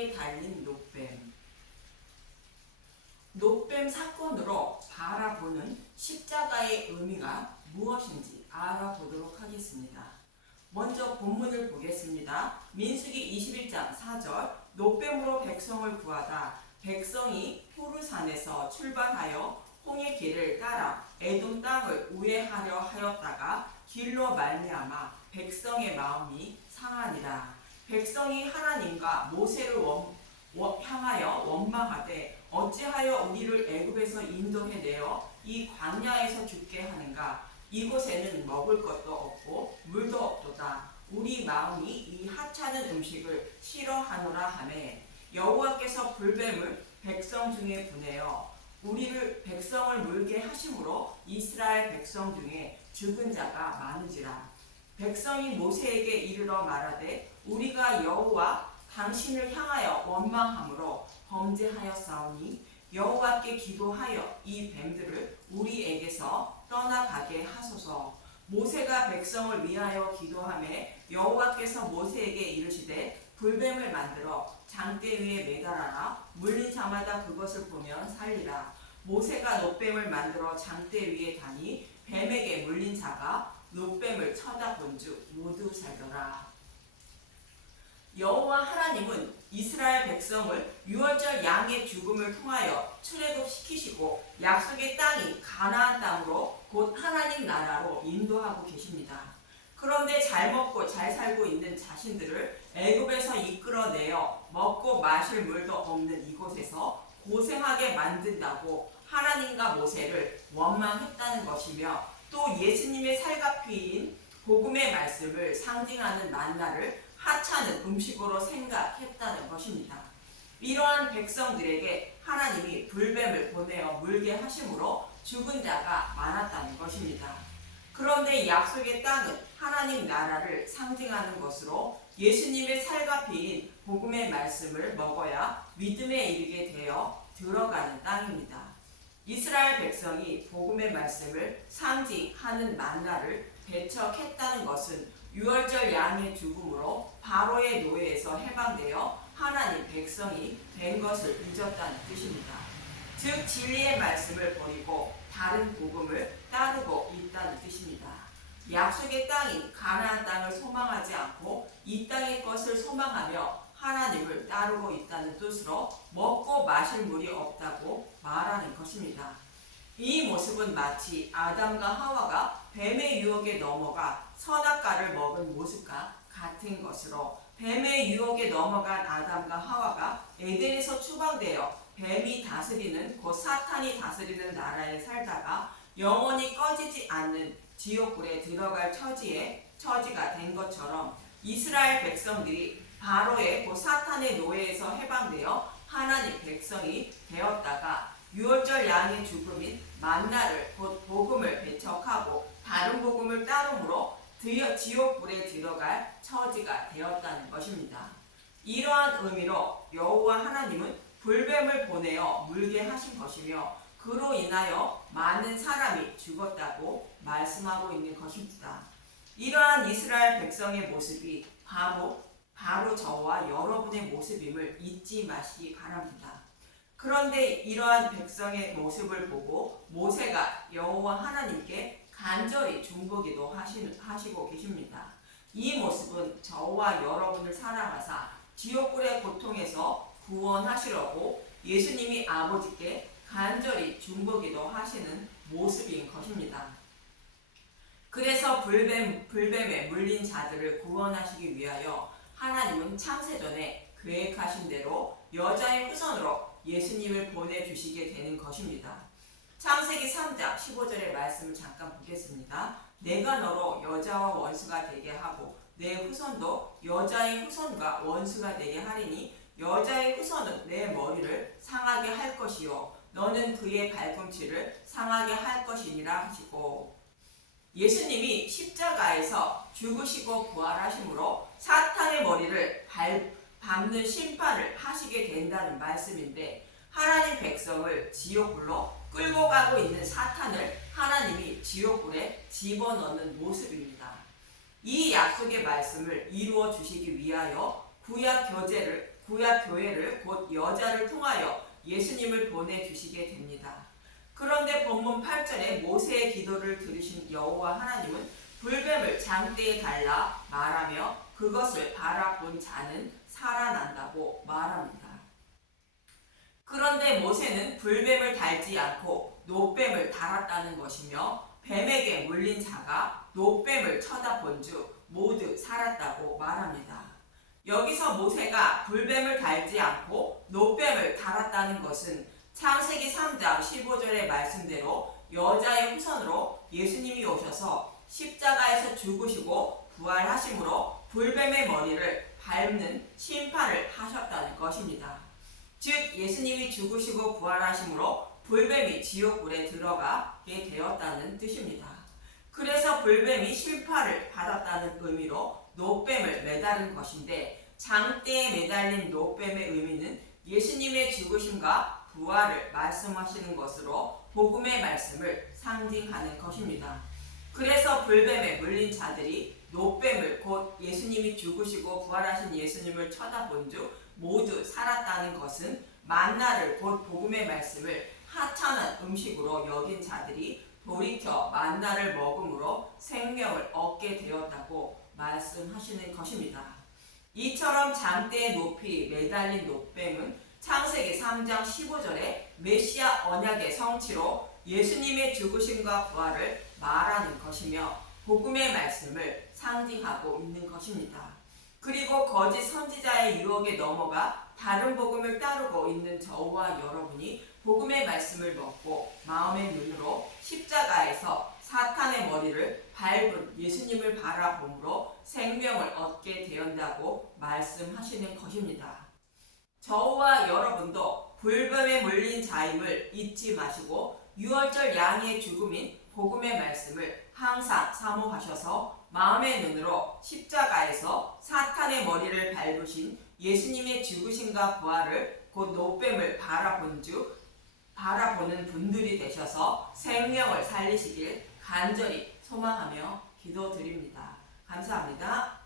십자가에 달린 노뱀. 노뱀 사건으로 바라보는 십자가의 의미가 무엇인지 알아보도록 하겠습니다. 먼저 본문을 보겠습니다. 민수기 21장 4절. 노뱀으로 백성을 구하다 백성이 호르산에서 출발하여 홍해 길을 따라 에돔 땅을 우회하려 하였다가 길로 말미암아 백성의 마음이 상하니라. 백성이 하나님과 모세를 향하여 원망하되 어찌하여 우리를 애굽에서 인도해내어 이 광야에서 죽게 하는가. 이곳에는 먹을 것도 없고 물도 없도다. 우리 마음이 이 하찮은 음식을 싫어하노라 하매 여호와께서 불뱀을 백성 중에 보내어 우리를 백성을 물게 하심으로 이스라엘 백성 중에 죽은 자가 많은지라. 백성이 모세에게 이르러 말하되 우리가 여호와 당신을 향하여 원망함으로 범죄하였사오니 여호와께 기도하여 이 뱀들을 우리에게서 떠나가게 하소서. 모세가 백성을 위하여 기도하매 여호와께서 모세에게 이르시되 불뱀을 만들어 장대 위에 매달아라. 물린 자마다 그것을 보면 살리라. 모세가 노뱀을 만들어 장대 위에 다니 뱀에게 물린 자가 노뱀을 쳐다본즉 모두 살더라. 여호와 하나님은 이스라엘 백성을 유월절 양의 죽음을 통하여 출애굽시키시고 약속의 땅이 가나안 땅으로 곧 하나님 나라로 인도하고 계십니다. 그런데 잘 먹고 잘 살고 있는 자신들을 애굽에서 이끌어내어 먹고 마실 물도 없는 이곳에서 고생하게 만든다고 하나님과 모세를 원망했다는 것이며, 또 예수님의 살갑히인 복음의 말씀을 상징하는 만나를 하찮은 음식으로 생각했다는 것입니다. 이러한 백성들에게 하나님이 불뱀을 보내어 물게 하심으로 죽은 자가 많았다는 것입니다. 그런데 약속의 땅은 하나님 나라를 상징하는 것으로 예수님의 살갑히인 복음의 말씀을 먹어야 믿음에 이르게 되어 들어가는 땅입니다. 이스라엘 백성이 복음의 말씀을 상징하는 만나를 배척했다는 것은 유월절 양의 죽음으로 바로의 노예에서 해방되어 하나님 백성이 된 것을 잊었다는 뜻입니다. 즉 진리의 말씀을 버리고 다른 복음을 따르고 있다는 뜻입니다. 약속의 땅인 가나안 땅을 소망하지 않고 이 땅의 것을 소망하며 하나님을 따르고 있다는 뜻으로 먹고 마실 물이 없다고 말하는 것입니다. 이 모습은 마치 아담과 하와가 뱀의 유혹에 넘어가 선악과를 먹은 모습과 같은 것으로, 뱀의 유혹에 넘어간 아담과 하와가 에덴에서 추방되어 뱀이 다스리는, 곧 사탄이 다스리는 나라에 살다가 영원히 꺼지지 않는 지옥불에 들어갈 처지가 된 것처럼 이스라엘 백성들이 바로의 곧 사탄의 노예에서 해방되어 하나님 백성이 되었다가 유월절 양의 죽음인 만나를 곧 복음을 배척하고 다른 복음을 따름으로 지옥불에 들어갈 처지가 되었다는 것입니다. 이러한 의미로 여호와 하나님은 불뱀을 보내어 물게 하신 것이며 그로 인하여 많은 사람이 죽었다고 말씀하고 있는 것입니다. 이러한 이스라엘 백성의 모습이 바로 저와 여러분의 모습임을 잊지 마시기 바랍니다. 그런데 이러한 백성의 모습을 보고 모세가 여호와 하나님께 간절히 중보기도 하시고 계십니다. 이 모습은 저와 여러분을 사랑하사 지옥불의 고통에서 구원하시려고 예수님이 아버지께 간절히 중보기도 하시는 모습인 것입니다. 그래서 불뱀에 물린 자들을 구원하시기 위하여 하나님은 창세전에 계획하신 대로 여자의 후손으로 예수님을 보내주시게 되는 것입니다. 창세기 3장 15절의 말씀을 잠깐 보겠습니다. 내가 너로 여자와 원수가 되게 하고 내 후손도 여자의 후손과 원수가 되게 하리니 여자의 후손은 내 머리를 상하게 할 것이요 너는 그의 발꿈치를 상하게 할 것이니라 하시고, 예수님이 십자가에서 죽으시고 부활하심으로 사탄의 머리를 밟는 심판을 하시게 된다는 말씀인데, 하나님 백성을 지옥불로 끌고 가고 있는 사탄을 하나님이 지옥불에 집어넣는 모습입니다. 이 약속의 말씀을 이루어 주시기 위하여 구약 구약 교회를 곧 여자를 통하여 예수님을 보내주시게 됩니다. 그런데 본문 8절에 모세의 기도를 들으신 여호와 하나님은 불뱀을 장대에 달라 말하며 그것을 바라본 자는 살아난다고 말합니다. 그런데 모세는 불뱀을 달지 않고 놋뱀을 달았다는 것이며 뱀에게 물린 자가 놋뱀을 쳐다본 즉 모두 살았다고 말합니다. 여기서 모세가 불뱀을 달지 않고 놋뱀을 달았다는 것은 창세기 3장 15절의 말씀대로 여자의 후손으로 예수님이 오셔서 십자가에서 죽으시고 부활하심으로 불뱀의 머리를 밟는 심판을 하셨다는 것입니다. 즉 예수님이 죽으시고 부활하심으로 불뱀이 지옥불에 들어가게 되었다는 뜻입니다. 그래서 불뱀이 심판을 받았다는 의미로 놋뱀을 매달은 것인데 장대에 매달린 놋뱀의 의미는 예수님의 죽으심과 부활을 말씀하시는 것으로 복음의 말씀을 상징하는 것입니다. 그래서 불뱀에 물린 자들이 놋뱀을 곧 예수님이 죽으시고 부활하신 예수님을 쳐다본 즉 모두 살았다는 것은 만나를 곧 복음의 말씀을 하찮은 음식으로 여긴 자들이 돌이켜 만나를 먹음으로 생명을 얻게 되었다고 말씀하시는 것입니다. 이처럼 장대의 높이 매달린 놋뱀은 창세기 3장 15절에 메시아 언약의 성취로 예수님의 죽으심과 부활을 말하는 것이며 복음의 말씀을 상징하고 있는 것입니다. 그리고 거짓 선지자의 유혹에 넘어가 다른 복음을 따르고 있는 저와 여러분이 복음의 말씀을 먹고 마음의 눈으로 십자가에서 사탄의 머리를 밟은 예수님을 바라봄으로 생명을 얻게 되었다고 말씀하시는 것입니다. 저와 여러분도 불뱀에 물린 자임을 잊지 마시고 유월절 양의 죽음인 복음의 말씀을 항상 사모하셔서 마음의 눈으로 십자가에서 사탄의 머리를 밟으신 예수님의 죽으심과 부활을 곧 놋뱀을 바라보는 분들이 되셔서 생명을 살리시길 간절히 소망하며 기도드립니다. 감사합니다.